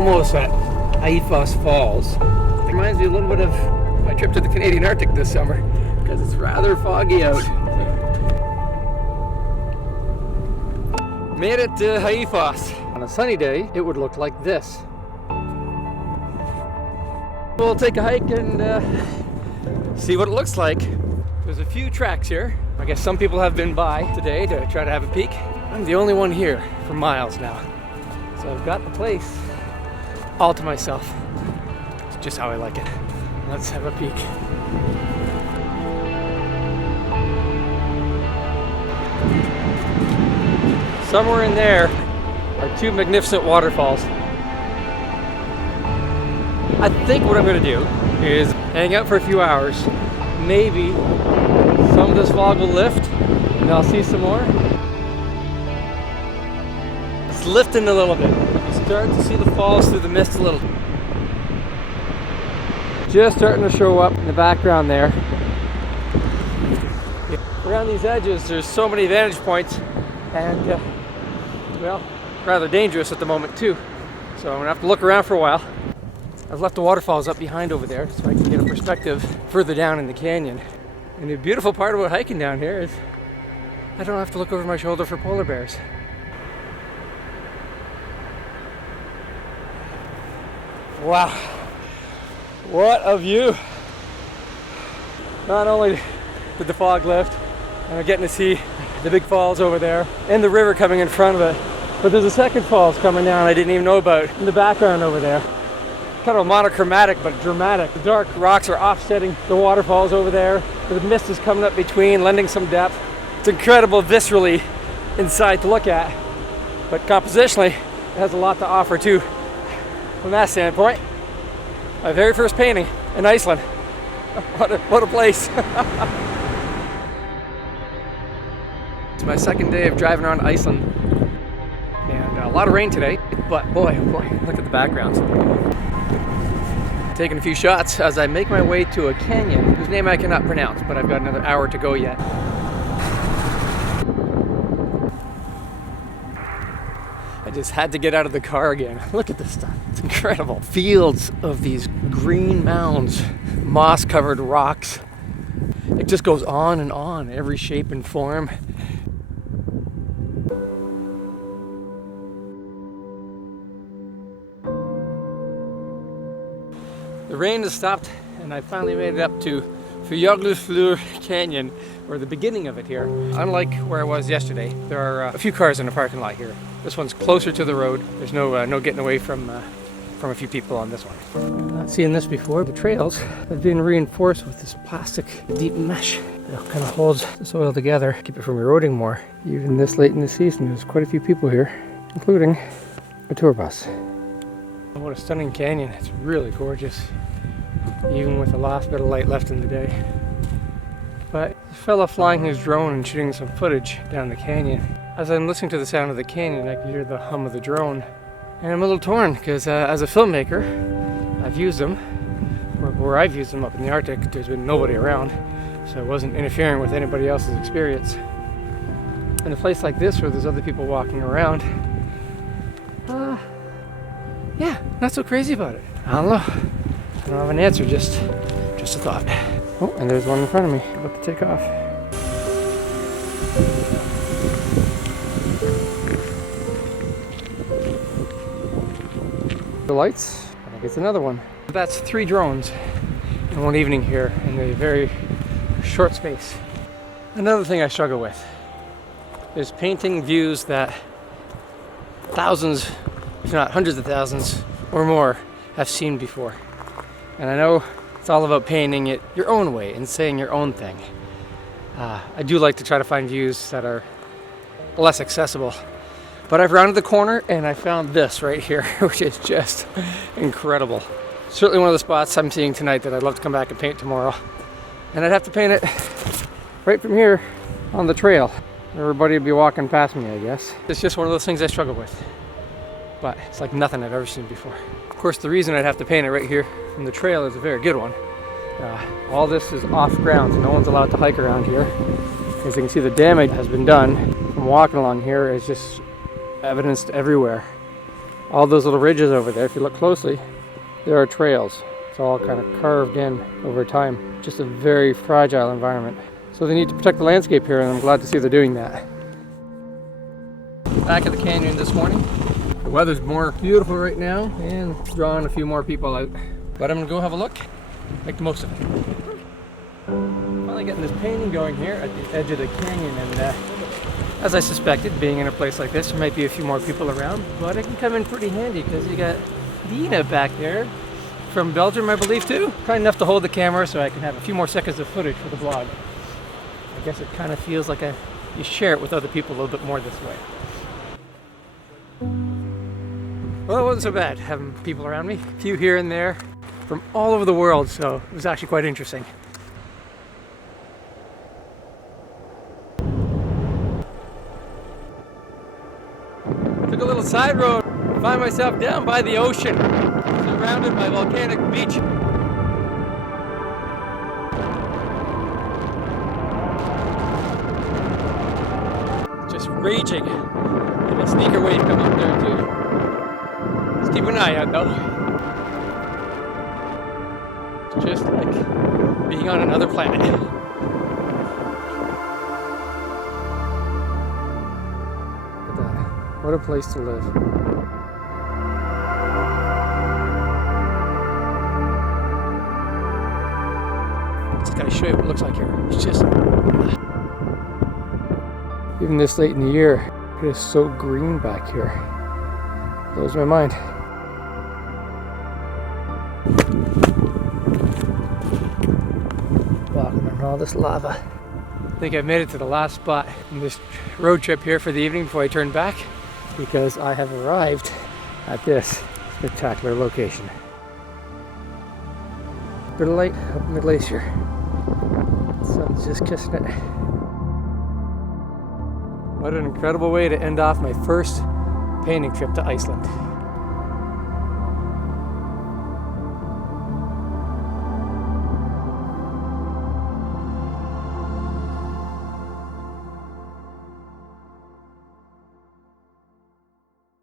almost at ICELAND Falls. It reminds me a little bit of my trip to the Canadian Arctic this summer because it's rather foggy out. Made it to ICELAND. On a sunny day, it would look like this. We'll take a hike and see what it looks like. There's a few tracks here. I guess some people have been by today to try to have a peek. I'm the only one here for miles now. So I've got the place all to myself. It's just how I like it. Let's have a peek. Somewhere in there are two magnificent waterfalls. I think what I'm going to do is hang out for a few hours. Maybe some of this fog will lift and I'll see some more. It's lifting a little bit. You start to see the falls through the mist a little. Just starting to show up in the background there. Around these edges there's so many vantage points and well, rather dangerous at the moment too. So I'm gonna have to look around for a while. I've left the waterfalls up behind over there so I can get a perspective further down in the canyon. And the beautiful part about hiking down here is I don't have to look over my shoulder for polar bears. Wow, what a view! Not only did the fog lift, and I'm getting to see the big falls over there and the river coming in front of it, but there's a second falls coming down I didn't even know about in the background over there. Kind of monochromatic but dramatic. The dark rocks are offsetting the waterfalls over there. The mist is coming up between, lending some depth. It's incredible viscerally inside to look at, but compositionally it has a lot to offer too. From that standpoint, my very first painting in Iceland. What a place. It's my second day of driving around Iceland, and a lot of rain today, but boy, oh boy, look at the backgrounds. Taking a few shots as I make my way to a canyon whose name I cannot pronounce, but I've got another hour to go yet. I just had to get out of the car again. Look at this stuff, it's incredible. Fields of these green mounds, moss-covered rocks. It just goes on and on, every shape and form. The rain has stopped and I finally made it up to Fjölluflur Canyon, or the beginning of it here. Unlike where I was yesterday, there are a few cars in the parking lot here. This one's closer to the road. There's no getting away from a few people on this one. Not seen this before. The trails have been reinforced with this plastic deep mesh that kind of holds the soil together, keep it from eroding more. Even this late in the season, there's quite a few people here, including a tour bus. What a stunning canyon. It's really gorgeous, even with the last bit of light left in the day. But a fella flying his drone and shooting some footage down the canyon. As I'm listening to the sound of the canyon, I can hear the hum of the drone. And I'm a little torn because as a filmmaker, I've used them. Where I've used them up in the Arctic, there's been nobody around, so I wasn't interfering with anybody else's experience. In a place like this where there's other people walking around, yeah, not so crazy about it. I don't know. I don't have an answer, just a thought. Oh, and there's one in front of me, about to take off. The lights, I think it's another one. That's 3 drones in one evening here in a very short space. Another thing I struggle with is painting views that thousands, if not hundreds of thousands or more, have seen before. And I know it's all about painting it your own way and saying your own thing. I do like to try to find views that are less accessible. But I've rounded the corner and I found this right here, which is just incredible. Certainly one of the spots I'm seeing tonight that I'd love to come back and paint tomorrow. And I'd have to paint it right from here on the trail. Everybody would be walking past me, I guess. It's just one of those things I struggle with. But it's like nothing I've ever seen before. Of course, the reason I'd have to paint it right here from the trail is a very good one. All this is off ground, so no one's allowed to hike around here. As you can see, the damage has been done from walking along here is just evidenced everywhere. All those little ridges over there, if you look closely, there are trails. It's all kind of carved in over time. Just a very fragile environment. So they need to protect the landscape here, and I'm glad to see they're doing that. Back at the canyon this morning. The weather's more beautiful right now and drawing a few more people out. But I'm gonna go have a look, make the most of it. Finally getting this painting going here at the edge of the canyon, and as I suspected, being in a place like this, there might be a few more people around, but it can come in pretty handy because you got Dina back there from Belgium, I believe, too. Kind enough to hold the camera so I can have a few more seconds of footage for the blog. I guess it kind of feels like you share it with other people a little bit more this way. Well, it wasn't so bad having people around me, a few here and there from all over the world, so it was actually quite interesting. Took a little side road, find myself down by the ocean, surrounded by volcanic beach. Just raging. And a sneaker wave come up there too. Let's keep an eye out though. It's just like being on another planet. What a place to live. Just gotta show you what it looks like here. It's just... Even this late in the year, it is so green back here. Blows my mind. Walking on all this lava. I think I've made it to the last spot in this road trip here for the evening before I turn back, because I have arrived at this spectacular location. Bit of light up in the glacier. The sun's just kissing it. What an incredible way to end off my first painting trip to Iceland.